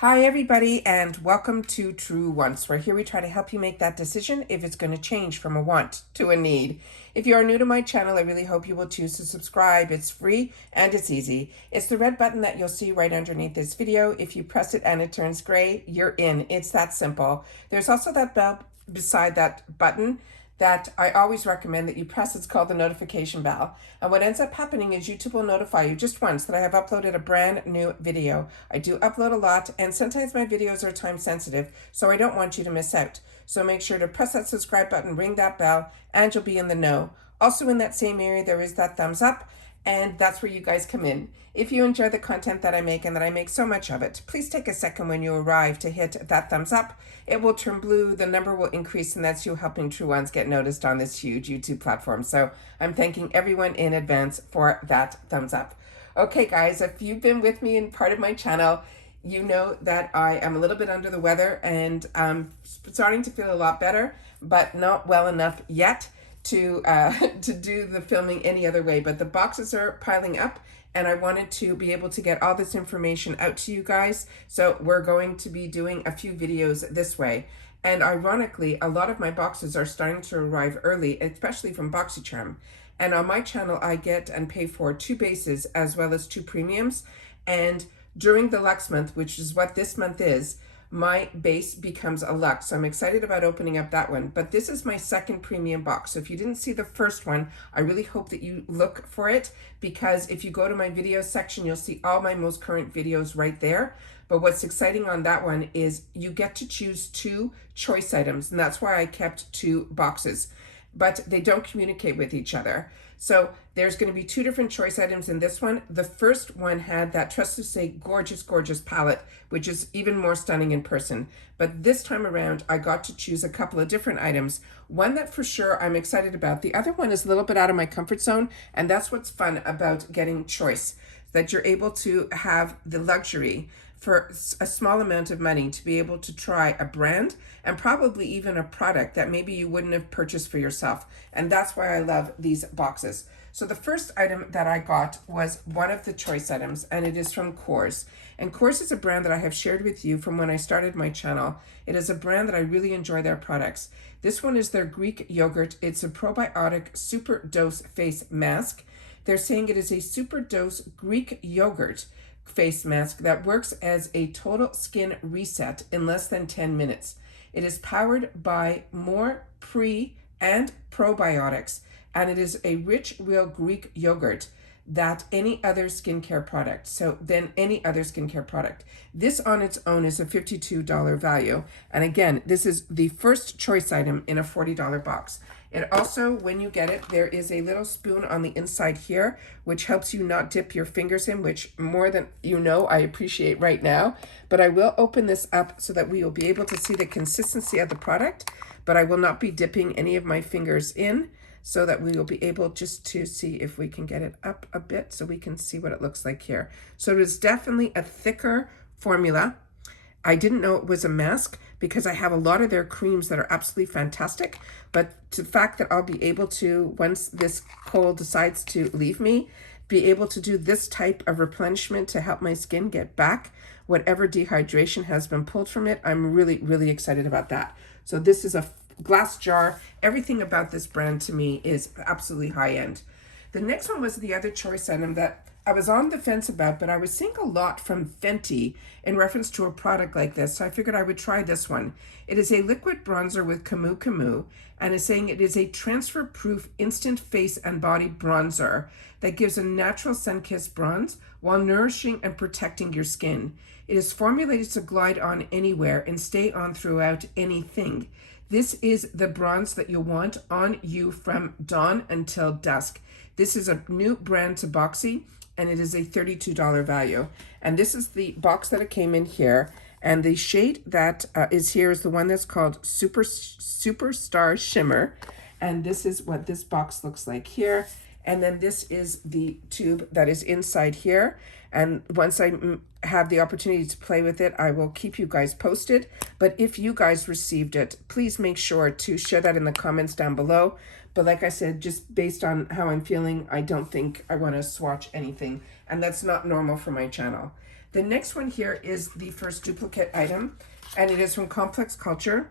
Hi everybody, and welcome to True Wants, where here we try to help you make that decision if it's going to change from a want to a need. If you are new to my channel, I really hope you will choose to subscribe. It's free and it's easy. It's the red button that you'll see right underneath this video. If you press it and it turns gray, you're in. It's that simple. There's also that bell beside that button that I always recommend that you press. It's called the notification bell. And what ends up happening is YouTube will notify you just once that I have uploaded a brand new video. I do upload a lot, and sometimes my videos are time sensitive, so I don't want you to miss out. So make sure to press that subscribe button, ring that bell, and you'll be in the know. Also in that same area, there is that thumbs up, and that's where you guys come in. If you enjoy the content that I make, and that I make so much of it, please take a second when you arrive to hit that thumbs up. It will turn blue, the number will increase, and that's you helping True Ones get noticed on this huge YouTube platform. So I'm thanking everyone in advance for that thumbs up. Okay guys, if you've been with me in part of my channel, you know that I am a little bit under the weather, and I'm starting to feel a lot better, but not well enough yet to do the filming any other way. But the boxes are piling up, and I wanted to be able to get all this information out to you guys. So we're going to be doing a few videos this way. And ironically, a lot of my boxes are starting to arrive early, especially from Boxycharm. And on my channel, I get and pay for 2 bases as well as 2 premiums. And during the Lux month, which is what this month is, my base becomes a Lux. So I'm excited about opening up that one. But this is my second premium box. So if you didn't see the first one, I really hope that you look for it, because if you go to my videos section, you'll see all my most current videos right there. But what's exciting on that one is you get to choose 2 choice items, and that's why I kept 2 boxes. But they don't communicate with each other. So there's going to be 2 different choice items in this one. The first one had that, trust to say, gorgeous, gorgeous palette, which is even more stunning in person. But this time around, I got to choose a couple of different items. One that for sure I'm excited about. The other one is a little bit out of my comfort zone, and that's what's fun about getting choice, that you're able to have the luxury for a small amount of money to be able to try a brand and probably even a product that maybe you wouldn't have purchased for yourself. And that's why I love these boxes. So the first item that I got was one of the choice items, and it is from Coors. And Coors is a brand that I have shared with you from when I started my channel. It is a brand that I really enjoy their products. This one is their Greek yogurt. It's a probiotic super dose face mask. They're saying it is a super dose Greek yogurt face mask that works as a total skin reset in less than 10 minutes. It is powered by more pre and probiotics, and it is a rich, real Greek yogurt that any other skincare product. So then any other skincare product. This on its own is a $52 value. And again, this is the first choice item in a $40 box. It also, when you get it, there is a little spoon on the inside here, which helps you not dip your fingers in, which more than you know, I appreciate right now. But I will open this up so that we will be able to see the consistency of the product, but I will not be dipping any of my fingers in, so that we will be able just to see if we can get it up a bit so we can see what it looks like here. So it is definitely a thicker formula. I didn't know it was a mask because I have a lot of their creams that are absolutely fantastic. But the fact that I'll be able to, once this cold decides to leave me, be able to do this type of replenishment to help my skin get back whatever dehydration has been pulled from it, I'm really, really excited about that. So this is a glass jar. Everything about this brand to me is absolutely high end. The next one was the other choice item that I was on the fence about, but I was seeing a lot from Fenty in reference to a product like this, so I figured I would try this one. It is a liquid bronzer with Camu Camu, and is saying it is a transfer-proof instant face and body bronzer that gives a natural sun-kissed bronze while nourishing and protecting your skin. It is formulated to glide on anywhere and stay on throughout anything. This is the bronze that you'll want on you from dawn until dusk. This is a new brand to Boxy, and it is a $32 value. And this is the box that it came in here. And the shade that is here is the one that's called Superstar Shimmer. And this is what this box looks like here. And then this is the tube that is inside here. And once I have the opportunity to play with it, I will keep you guys posted. But if you guys received it, please make sure to share that in the comments down below. But like I said, just based on how I'm feeling, I don't think I want to swatch anything. And that's not normal for my channel. The next one here is the first duplicate item, and it is from Complex Culture.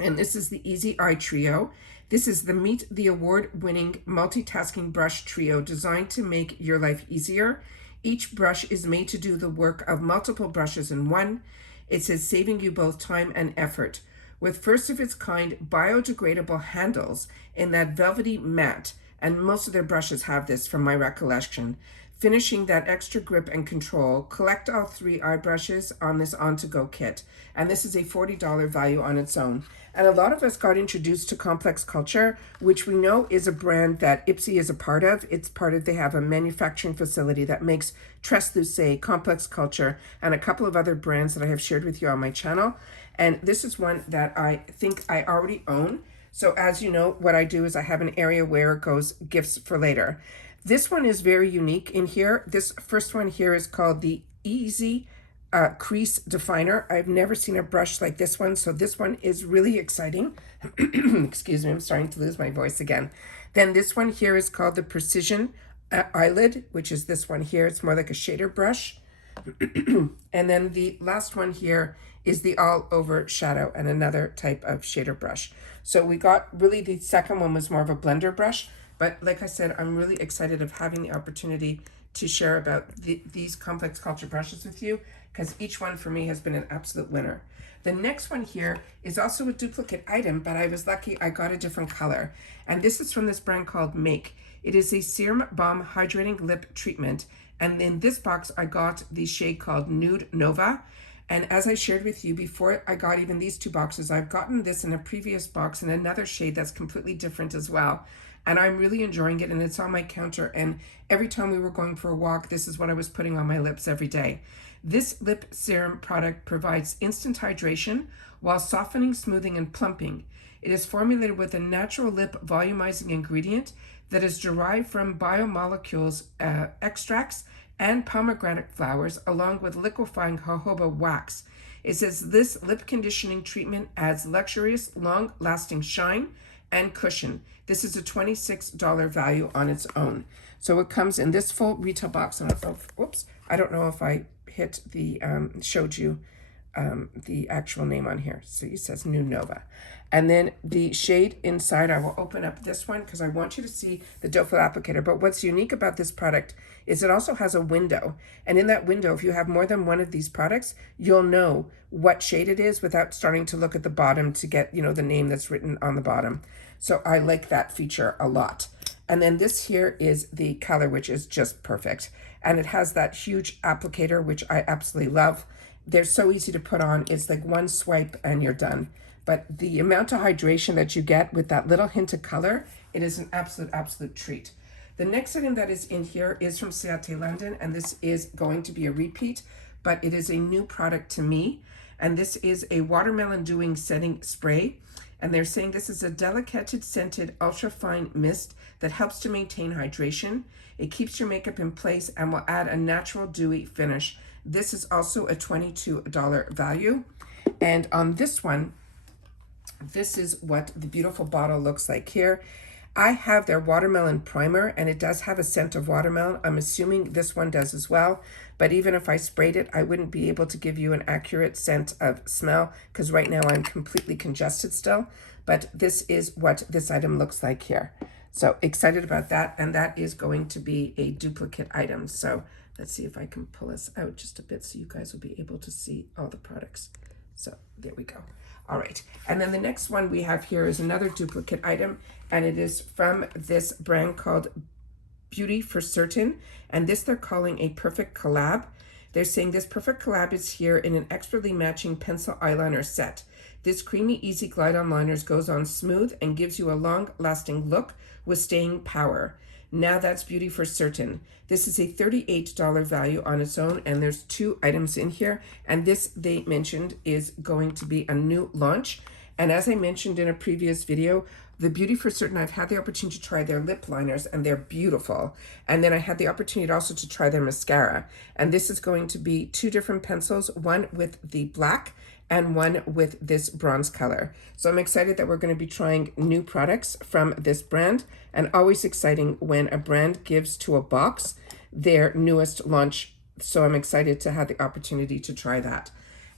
And this is the Easy Eye Trio. This is the Meet the Award-winning multitasking brush trio designed to make your life easier. Each brush is made to do the work of multiple brushes in one. It says saving you both time and effort. With first of its kind biodegradable handles in that velvety matte, and most of their brushes have this from my recollection, finishing that extra grip and control. Collect all 3 eye brushes on this on-to-go kit, and this is a $40 value on its own. And a lot of us got introduced to Complex Culture, which we know is a brand that Ipsy is a part of. It's part of, they have a manufacturing facility that makes Translucé, Complex Culture, and a couple of other brands that I have shared with you on my channel. And this is one that I think I already own. So as you know, what I do is I have an area where it goes gifts for later. This one is very unique in here. This first one here is called the Easy Crease Definer. I've never seen a brush like this one, so this one is really exciting. Excuse me, I'm starting to lose my voice again. Then this one here is called the Precision Eyelid, which is this one here. It's more like a shader brush. And then the last one here is the All Over Shadow, and another type of shader brush. So we got, really the second one was more of a blender brush, but like I said, I'm really excited of having the opportunity to share about these Complex Culture brushes with you, because each one for me has been an absolute winner. The next one here is also a duplicate item, but I was lucky I got a different color. And this is from this brand called Make. It is a Serum Balm Hydrating Lip Treatment. And in this box, I got the shade called Nude Nova. And as I shared with you before I got even these 2 boxes, I've gotten this in a previous box in another shade that's completely different as well. And I'm really enjoying it, and it's on my counter. And every time we were going for a walk, this is what I was putting on my lips every day. This lip serum product provides instant hydration while softening, smoothing, and plumping. It is formulated with a natural lip volumizing ingredient that is derived from biomolecules, extracts, and pomegranate flowers, along with liquefying jojoba wax. It says this lip conditioning treatment adds luxurious, long-lasting shine and cushion. This is a $26 value on its own. So it comes in this full retail box. And whoops, I don't know if I hit the, showed you the actual name on here. So it says Nude Nova. And then the shade inside, I will open up this one because I want you to see the doe foot applicator. But what's unique about this product is it also has a window. And in that window, if you have more than one of these products, you'll know what shade it is without starting to look at the bottom to get, you know, the name that's written on the bottom. So I like that feature a lot. And then this here is the color, which is just perfect. And it has that huge applicator, which I absolutely love. They're so easy to put on. It's like one swipe and you're done. But the amount of hydration that you get with that little hint of color, it is an absolute treat. The next item that is in here is from Ciate London, and this is going to be a repeat, but it is a new product to me. And this is a watermelon dewing setting spray. And they're saying this is a delicate scented ultra fine mist that helps to maintain hydration. It keeps your makeup in place and will add a natural dewy finish. This is also a $22 value. And on this one, this is what the beautiful bottle looks like here. I have their watermelon primer, and it does have a scent of watermelon. I'm assuming this one does as well. But even if I sprayed it, I wouldn't be able to give you an accurate scent of smell because right now I'm completely congested still. But this is what this item looks like here. So excited about that. And that is going to be a duplicate item. So let's see if I can pull this out just a bit so you guys will be able to see all the products. So there we go. All right. And then the next one we have here is another duplicate item, and it is from this brand called Beauty for Certain. And this they're calling a perfect collab. They're saying this perfect collab is here in an expertly matching pencil eyeliner set. This creamy, easy glide on liners goes on smooth and gives you a long-lasting look with staying power. Now that's Beauty for Certain. This is a $38 value on its own, and there's 2 items in here. And this, they mentioned, is going to be a new launch. And as I mentioned in a previous video, the Beauty for Certain, I've had the opportunity to try their lip liners, and they're beautiful. And then I had the opportunity also to try their mascara. And this is going to be 2 different pencils, one with the black and one with this bronze color. So I'm excited that we're going to be trying new products from this brand, and always exciting when a brand gives to a box their newest launch So I'm excited to have the opportunity to try that.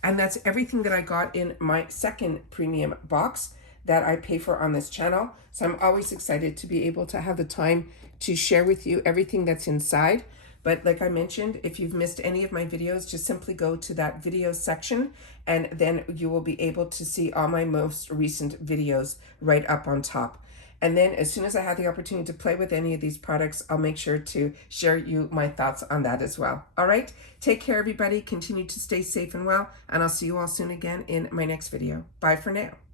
And that's everything that I got in my second premium box that I pay for on this channel. So I'm always excited to be able to have the time to share with you everything that's inside. But like I mentioned, if you've missed any of my videos, just simply go to that video section and then you will be able to see all my most recent videos right up on top. And then as soon as I have the opportunity to play with any of these products, I'll make sure to share you my thoughts on that as well. All right, take care everybody, continue to stay safe and well, and I'll see you all soon again in my next video. Bye for now.